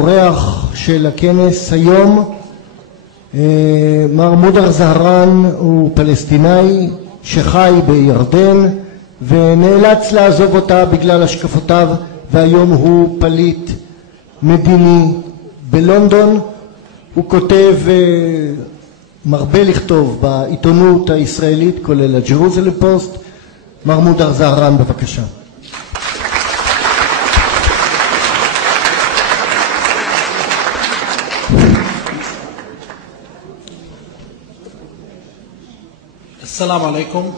אורח של הכנס היום, מר מודר זהרן, הוא פלסטינאי שחי בירדן ונאלץ לעזוב אותה בגלל השקפותיו, והיום הוא פליט מדיני בלונדון. הוא כותב, מרבה לכתוב בעיתונות הישראלית, כולל הג'רוזלם פוסט. מר מודר זהרן, בבקשה. Assalamu alaikum.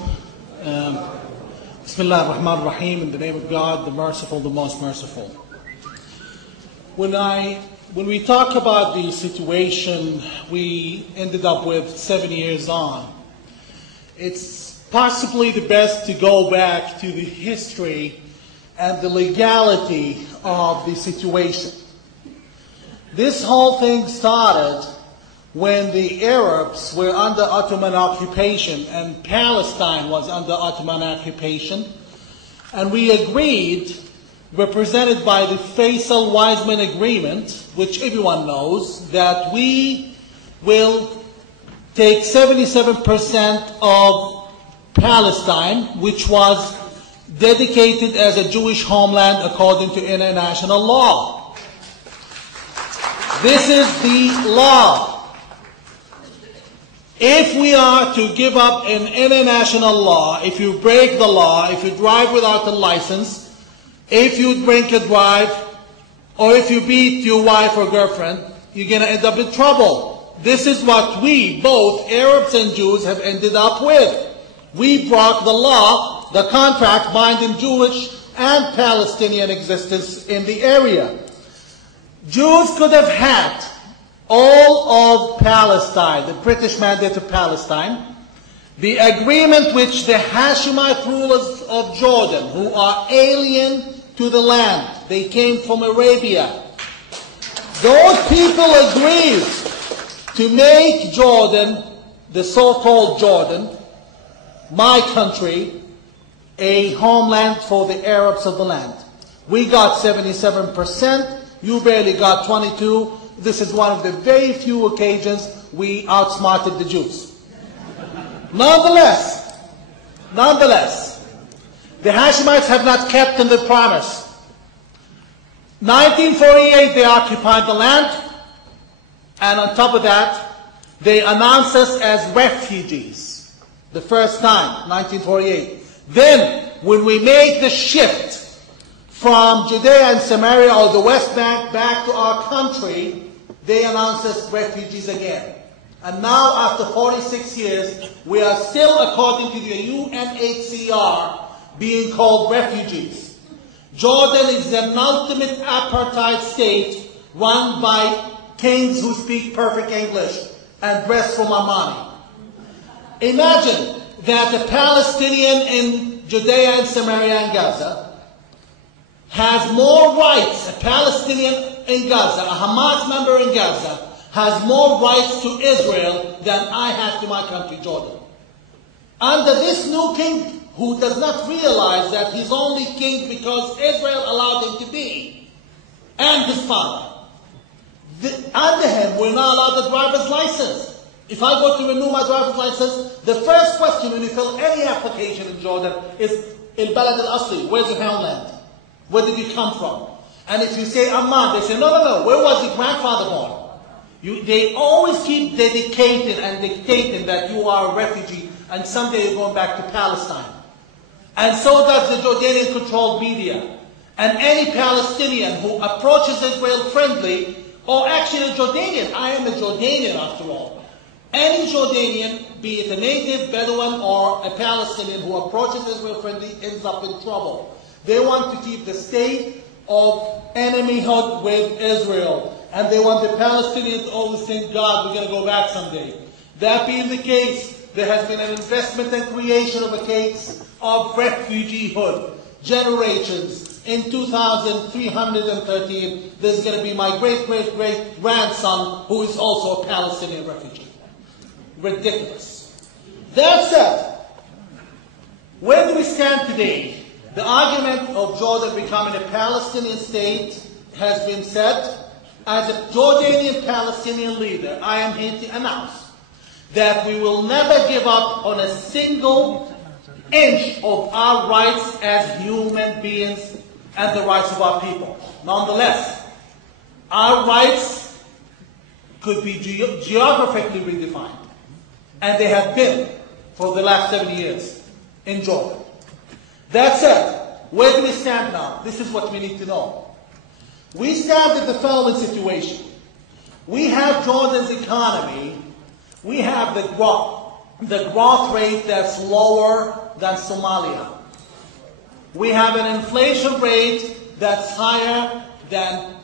Bismillah ar-Rahman ar-Rahim, in the name of God, the merciful, the most merciful. When we talk about the situation we ended up with 7 years on, it's possibly the best to go back to the history and the legality of the situation. This whole thing started when the Arabs were under Ottoman occupation and Palestine was under Ottoman occupation, and we agreed, represented by the Faisal-Weizmann Agreement, which everyone knows, that we will take 77% of Palestine, which was dedicated as a Jewish homeland according to international law. This is the law. If we are to give up an international law, if you break the law, if you drive without a license, if you drink and drive, or if you beat your wife or girlfriend, you're going to end up in trouble. This is what we, both Arabs and Jews, have ended up with. We broke the law, the contract binding Jewish and Palestinian existence in the area. Jews could have had all of Palestine, the British Mandate of Palestine, the agreement which the Hashemite rulers of Jordan, who are alien to the land, they came from Arabia, those people agreed to make Jordan, the so-called Jordan, my country, a homeland for the Arabs of the land. We got 77%, you barely got 22%. This is one of the very few occasions we outsmarted the Jews. Nonetheless, the Hashemites have not kept in the promise. 1948, they occupied the land, and on top of that, they announced us as refugees. The first time, 1948. Then, when we made the shift from Judea and Samaria or the West Bank back to our country, they announced us refugees again. And now, after 46 years, we are still, according to the UNHCR, being called refugees. Jordan is an ultimate apartheid state run by kings who speak perfect English and dress from Armani. Imagine that a Palestinian in Judea and Samaria and Gaza has more rights, a Palestinian in Gaza, a Hamas member in Gaza, has more rights to Israel than I have to my country, Jordan. Under this new king, who does not realize that he's only king because Israel allowed him to be, and his father, under him, we're not allowed a driver's license. If I go to renew my driver's license, the first question when you fill any application in Jordan is, Il Balad al-Asli, where's your homeland? Where did you come from? And if you say Amman, they say, no, where was your grandfather born? They always keep dedicating and dictating that you are a refugee and someday you're going back to Palestine. And so does the Jordanian-controlled media. And any Palestinian who approaches Israel friendly, or actually a Jordanian, I am a Jordanian after all. Any Jordanian, be it a native, Bedouin, or a Palestinian who approaches Israel friendly ends up in trouble. They want to keep the state of enemyhood with Israel. And they want the Palestinians to always think, God, we're going to go back someday. That being the case, there has been an investment and creation of a case of refugeehood. Generations. In 2313, there's going to be my great-great-great-grandson who is also a Palestinian refugee. Ridiculous. That said, where do we stand today? The argument of Jordan becoming a Palestinian state has been said. as a Jordanian Palestinian leader, I am here to announce that we will never give up on a single inch of our rights as human beings and the rights of our people. Nonetheless, our rights could be geographically redefined, and they have been for the last 70 years in Jordan. That said, where do we stand now? This is what we need to know. We stand in the following situation. We have Jordan's economy. We have the growth rate that's lower than Somalia. We have an inflation rate that's higher than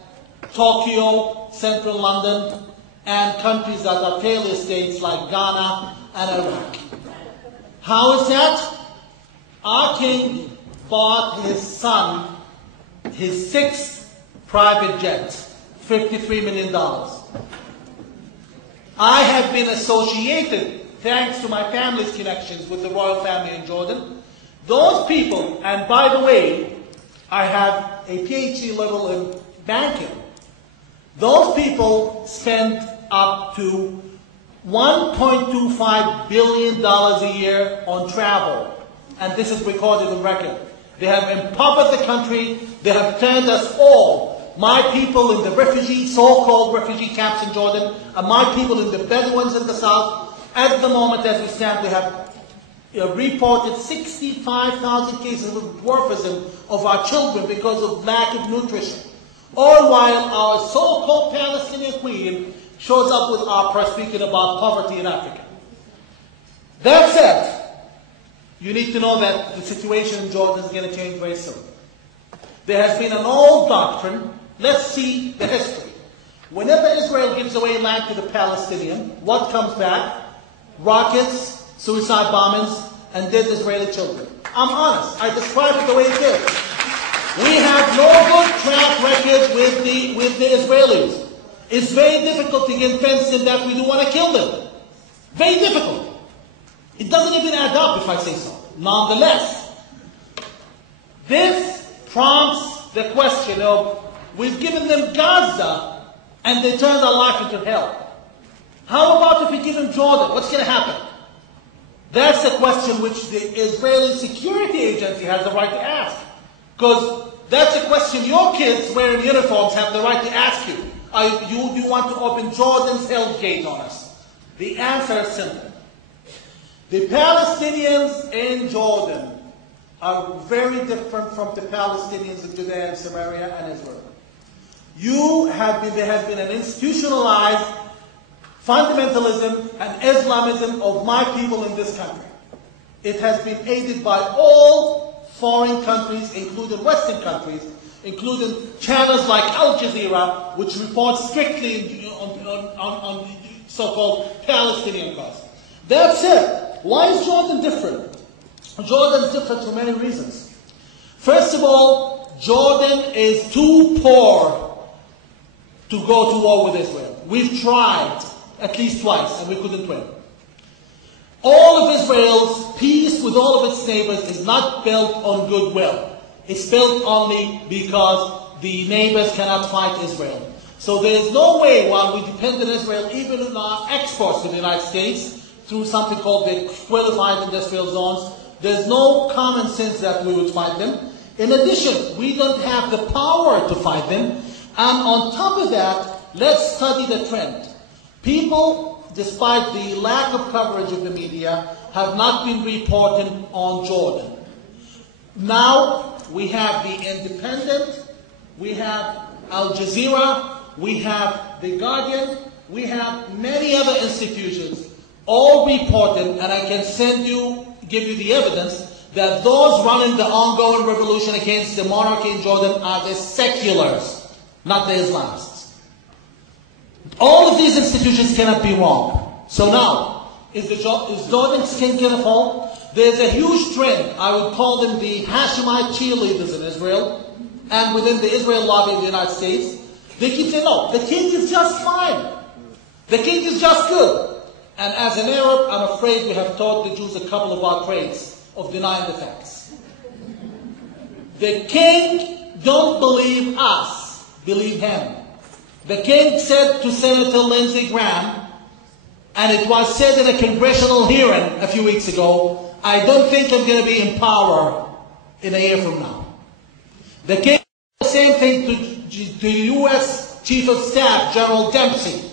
Tokyo, central London, and countries that are failure states like Ghana and Iraq. How is that? Our king bought his son his 6th private jet, $53 million. I have been associated, thanks to my family's connections with the royal family in Jordan. Those people, and by the way, I have a PhD level in banking. Those people spend up to $1.25 billion a year on travel. And this is recorded in record. They have impoverished the country. They have turned us all, my people in the refugee, so-called refugee camps in Jordan, and my people in the Bedouins in the south. At the moment, as we stand, we have reported 65,000 cases of dwarfism of our children because of lack of nutrition. All while our so-called Palestinian queen shows up with opera speaking about poverty in Africa. That said, you need to know that the situation in Jordan is going to change very soon. There has been an old doctrine. Let's see the history. Whenever Israel gives away land to the Palestinian, what comes back? Rockets, suicide bombings, and dead Israeli children. I'm honest. I describe it the way it is. We have no good track record with the Israelis. It's very difficult to get fenced in that we do want to kill them. Very difficult. It doesn't even add up if I say so. Nonetheless, this prompts the question of, we've given them Gaza and they turned our life into hell. How about if we give them Jordan? What's going to happen? That's a question which the Israeli security agency has the right to ask. Because that's a question your kids wearing uniforms have the right to ask you. Do you want to open Jordan's Hell's Gate on us? The answer is simple. The Palestinians in Jordan are very different from the Palestinians in Judea and Samaria and Israel. There has been an institutionalized fundamentalism and Islamism of my people in this country. It has been aided by all foreign countries, including Western countries, including channels like Al Jazeera, which report strictly on so-called Palestinian cause. That's it. Why is Jordan different? Jordan is different for many reasons. First of all, Jordan is too poor to go to war with Israel. We've tried at least twice, and we couldn't win. All of Israel's peace with all of its neighbors is not built on goodwill. It's built only because the neighbors cannot fight Israel. So there is no way, while we depend on Israel, even in our exports to the United States, through something called the qualified industrial zones, there's no common sense that we would fight them. In addition, we don't have the power to fight them. And on top of that, let's study the trend. People, despite the lack of coverage of the media, have not been reporting on Jordan. Now, we have the Independent, we have Al Jazeera, we have The Guardian, we have many other institutions, all reporting, and I can give you the evidence, that those running the ongoing revolution against the monarchy in Jordan are the seculars, not the Islamists. All of these institutions cannot be wrong. So now, is Jordan's king going to fall? There's a huge trend. I would call them the Hashemite cheerleaders in Israel and within the Israel lobby in the United States. They keep saying, no, the king is just fine. The king is just good. And as an Arab, I'm afraid we have taught the Jews a couple of our traits of denying the facts. The king don't believe us, believe him. The king said to Senator Lindsey Graham, and it was said in a congressional hearing a few weeks ago, I don't think I'm going to be in power in a year from now. The king said the same thing to U.S. Chief of Staff, General Dempsey.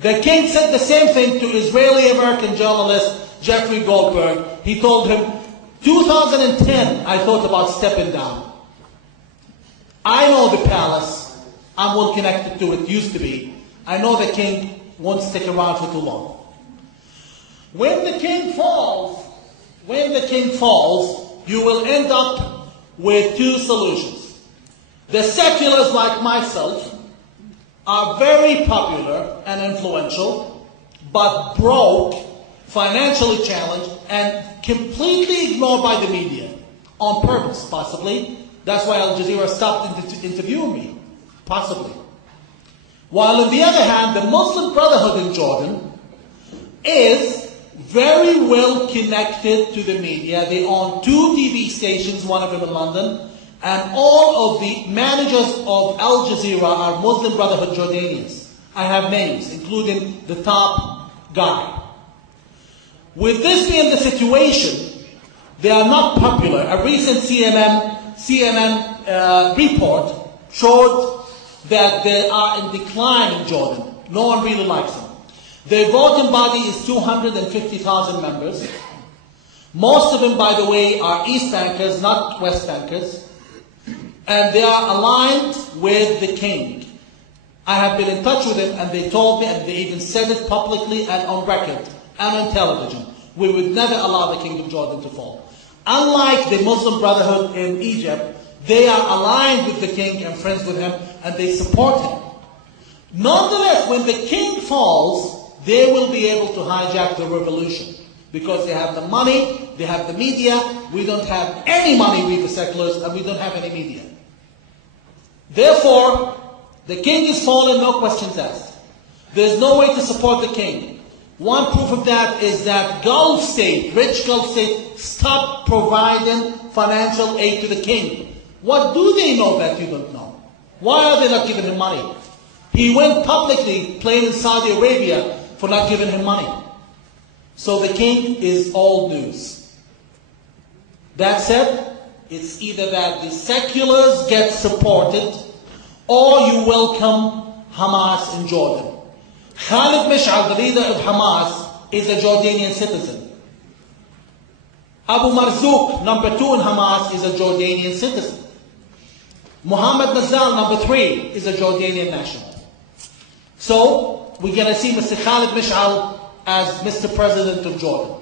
The king said the same thing to Israeli-American journalist Jeffrey Goldberg. He told him, 2010, I thought about stepping down. I know the palace. I'm well connected to it, used to be. I know the king won't stick around for too long. When the king falls, you will end up with two solutions. The seculars like myself are very popular and influential, but broke, financially challenged, and completely ignored by the media. On purpose, possibly. That's why Al Jazeera stopped interviewing me. Possibly. While on the other hand, the Muslim Brotherhood in Jordan is very well connected to the media. They own 2 TV stations, one of them in London, and all of the managers of Al Jazeera are Muslim Brotherhood Jordanians. I have names, including the top guy. With this being the situation, they are not popular. A recent CNN report showed that they are in decline in Jordan. No one really likes them. Their voting body is 250,000 members. Most of them, by the way, are East Bankers, not West Bankers. And they are aligned with the king. I have been in touch with them, and they told me, and they even said it publicly and on record and on television, we would never allow the Kingdom of Jordan to fall. Unlike the Muslim Brotherhood in Egypt, they are aligned with the king and friends with him, and they support him. Nonetheless, when the king falls, they will be able to hijack the revolution. Because they have the money, they have the media. We don't have any money, we the seculars, and we don't have any media. Therefore, the king is fallen, no questions asked. There's no way to support the king. One proof of that is that Gulf state, rich Gulf state, stopped providing financial aid to the king. What do they know that you don't know? Why are they not giving him money? He went publicly playing in Saudi Arabia for not giving him money. So the king is old news. That said, it's either that the seculars get supported or you welcome Hamas in Jordan. Khalid Mish'al, the leader of Hamas, is a Jordanian citizen. Abu Marzouk, number 2 in Hamas, is a Jordanian citizen. Mohammed Nazal, number 3, is a Jordanian national. So, we're going to see Mr. Khalid Mish'al as Mr. President of Jordan.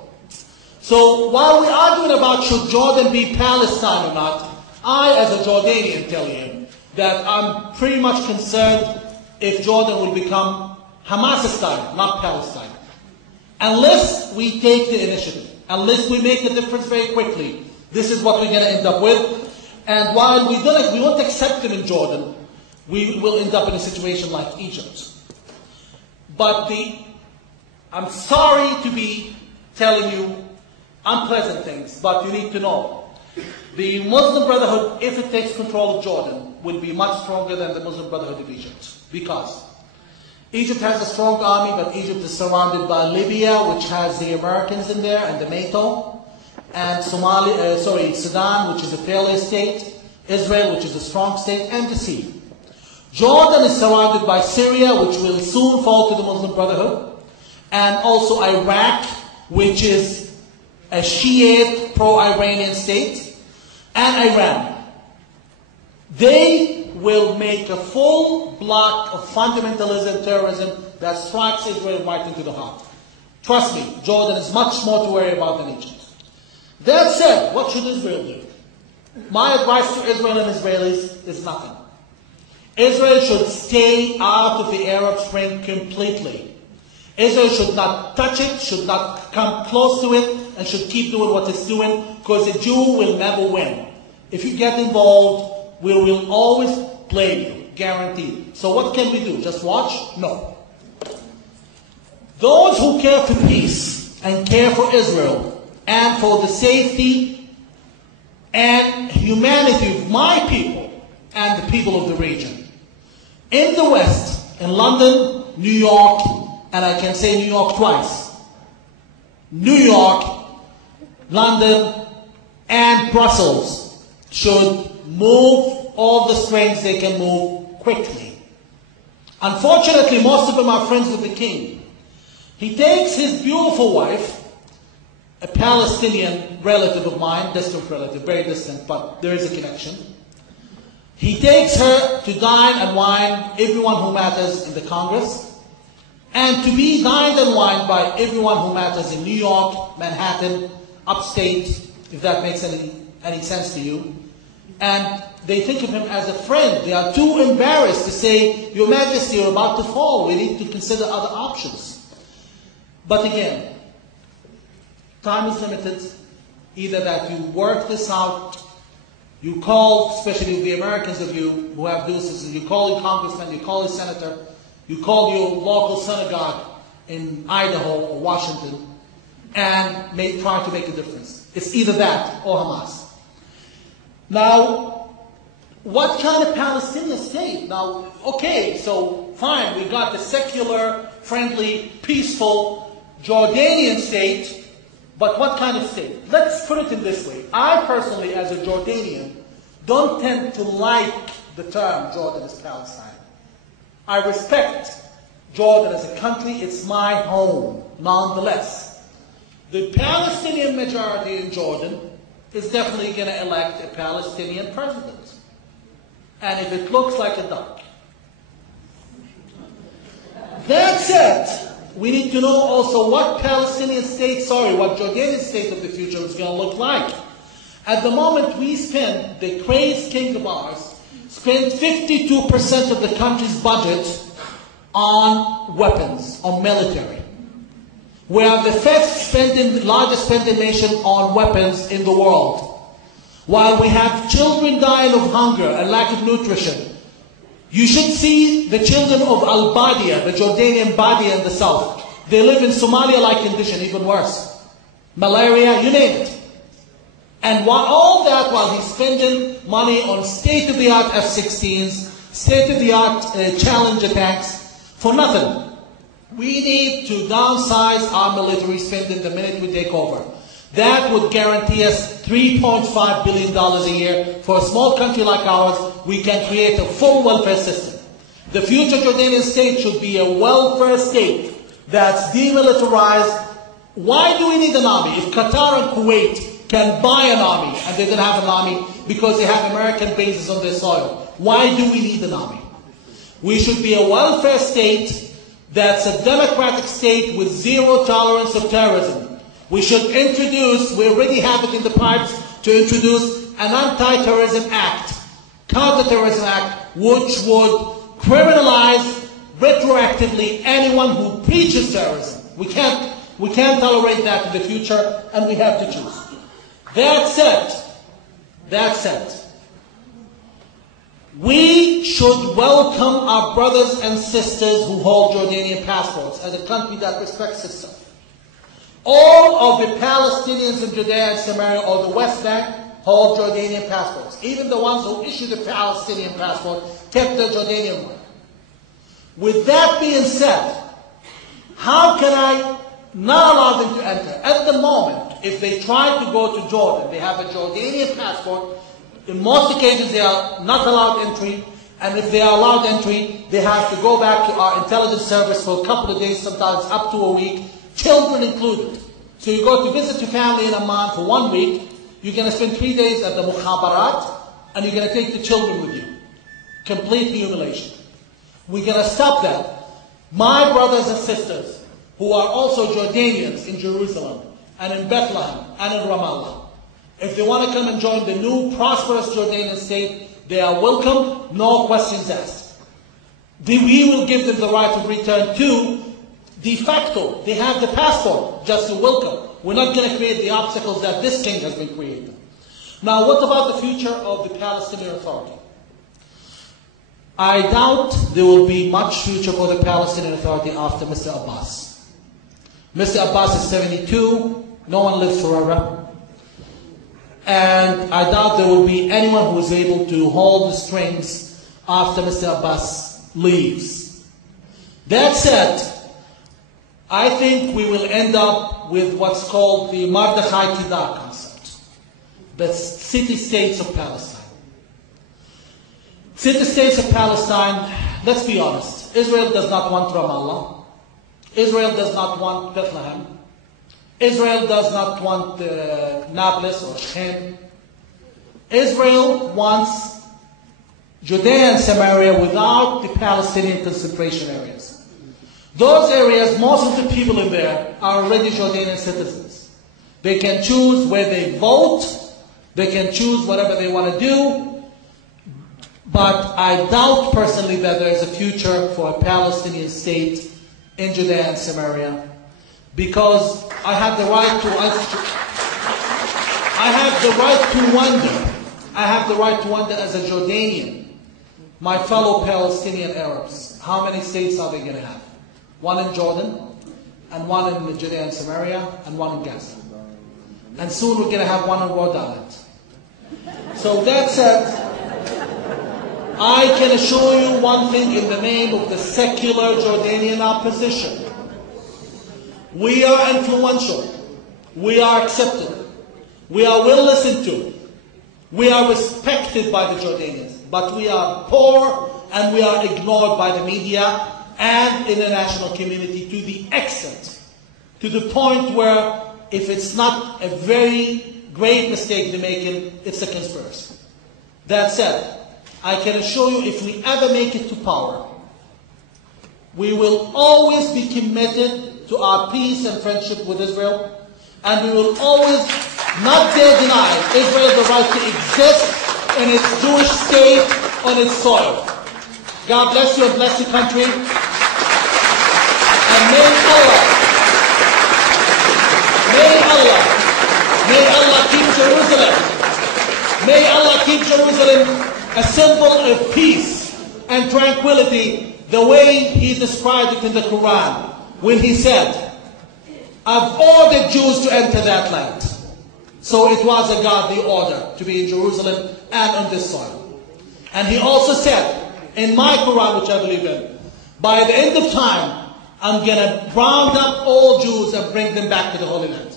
So, while we're arguing about should Jordan be Palestine or not, I, as a Jordanian, tell you that I'm pretty much concerned if Jordan will become Hamasistine, not Palestine. Unless we take the initiative, unless we make a difference very quickly, this is what we're going to end up with. And while we won't accept them in Jordan, we will end up in a situation like Egypt. But I'm sorry to be telling you unpleasant things, but you need to know. The Muslim Brotherhood, if it takes control of Jordan, will be much stronger than the Muslim Brotherhood of Egypt. Because Egypt has a strong army, but Egypt is surrounded by Libya, which has the Americans in there, and the NATO. And Sudan, which is a failure state, Israel, which is a strong state, and the sea. Jordan is surrounded by Syria, which will soon fall to the Muslim Brotherhood, and also Iraq, which is a Shiite pro-Iranian state, and Iran. They will make a full block of fundamentalism, terrorism that strikes Israel right into the heart. Trust me, Jordan is much more to worry about than Egypt. That said, what should Israel do? My advice to Israel and Israelis is nothing. Israel should stay out of the Arab Spring completely. Israel should not touch it, should not come close to it, and should keep doing what it's doing, because the Jew will never win. If you get involved, we will always blame you, guaranteed. So what can we do? Just watch? No. Those who care for peace and care for Israel and for the safety and humanity of my people and the people of the region, In the West, in London, New York, and I can say New York twice, New York, London, and Brussels should move all the strings they can move quickly. Unfortunately, most of them are friends with the king. He takes his beautiful wife, a Palestinian relative of mine, distant relative, very distant, but there is a connection. He takes her to dine and wine everyone who matters in the Congress, and to be dined and wined by everyone who matters in New York, Manhattan, upstate, if that makes any sense to you. And they think of him as a friend. They are too embarrassed to say, Your Majesty, you're about to fall. We need to consider other options. But again, time is limited. Either that you work this out, you call, especially the Americans of you who have dual citizenship, you call your congressman, you call your senator, you call your local synagogue in Idaho or Washington, and try to make a difference. It's either that or Hamas. Now, what kind of Palestinian state? Now, okay, so fine, we got the secular, friendly, peaceful Jordanian state, but what kind of state? Let's put it in this way. I personally, as a Jordanian, don't tend to like the term Jordan is Palestine. I respect Jordan as a country. It's my home, nonetheless. The Palestinian majority in Jordan is definitely going to elect a Palestinian president. And if it looks like a duck. That said, we need to know also what Palestinian state, what Jordanian state of the future is going to look like. At the moment the crazed king of ours, spends 52% of the country's budget on weapons, on military. We are the largest spending nation on weapons in the world. While we have children dying of hunger and lack of nutrition, you should see the children of Al-Badia, the Jordanian Badia in the south. They live in Somalia-like condition, even worse. Malaria, you name it. And all that while he's spending money on state-of-the-art F-16s, state-of-the-art Challenger tanks, for nothing. We need to downsize our military spending the minute we take over. That would guarantee us $3.5 billion a year. For a small country like ours, we can create a full welfare system. The future Jordanian state should be a welfare state that's demilitarized. Why do we need an army? If Qatar and Kuwait can buy an army, and they don't have an army because they have American bases on their soil, why do we need an army? We should be a welfare state that's a democratic state with zero tolerance of terrorism. We should introduce, we already have it in the pipes, to introduce an anti-terrorism act, counter-terrorism act, which would criminalize retroactively anyone who preaches terrorism. We can't tolerate that in the future, and we have to choose. That said, we should welcome our brothers and sisters who hold Jordanian passports as a country that respects itself. All of the Palestinians in Judea and Samaria or the West Bank hold Jordanian passports. Even the ones who issued the Palestinian passport kept the Jordanian one. With that being said, how can I not allow them to enter? At the moment, if they try to go to Jordan, they have a Jordanian passport. In most occasions, they are not allowed entry. And if they are allowed entry, they have to go back to our intelligence service for a couple of days, sometimes up to a week, children included. So you go to visit your family in Amman for 1 week, you're going to spend 3 days at the Mukhabarat, and you're going to take the children with you. Complete humiliation. We're going to stop that. My brothers and sisters, who are also Jordanians in Jerusalem, and in Bethlehem, and in Ramallah, if they want to come and join the new prosperous Jordanian state, they are welcome, no questions asked. We will give them the right of return to de facto. They have the passport just to welcome. We're not going to create the obstacles that this king has been creating. Now, what about the future of the Palestinian Authority? I doubt there will be much future for the Palestinian Authority after Mr. Abbas. Mr. Abbas is 72. No one lives forever. And I doubt there will be anyone who is able to hold the strings after Mr. Abbas leaves. That said, I think we will end up with what's called the Mardechai Kedar concept, the city-states of Palestine. City-states of Palestine, let's be honest, Israel does not want Ramallah. Israel does not want Bethlehem. Israel does not want Nablus or Shechem. Israel wants Judea and Samaria without the Palestinian concentration areas. Those areas, most of the people in there are already Jordanian citizens. They can choose where they vote. They can choose whatever they want to do. But I doubt personally that there is a future for a Palestinian state in Judea and Samaria, because I have the right to wonder as a Jordanian, my fellow Palestinian Arabs, how many states are they going to have? One in Jordan, and one in Judea and Samaria, and one in Gaza. And soon we're going to have one in Rhode Island. So that said, I can assure you one thing in the name of the secular Jordanian opposition. We are influential. We are accepted. We are well listened to. We are respected by the Jordanians. But we are poor and we are ignored by the media and international community to the extent, to the point where if it's not a very grave mistake they're making, it's a conspiracy. That said, I can assure you if we ever make it to power, we will always be committed to our peace and friendship with Israel, and we will always not dare deny Israel the right to exist in its Jewish state on its soil. God bless you and bless your country. And may Allah keep Jerusalem. May Allah keep Jerusalem a symbol of peace and tranquility, the way He described it in the Quran, when He said, I've ordered Jews to enter that land. So it was a godly order to be in Jerusalem and on this soil. And He also said, in my Quran, which I believe in, by the end of time, I'm going to round up all Jews and bring them back to the Holy Land.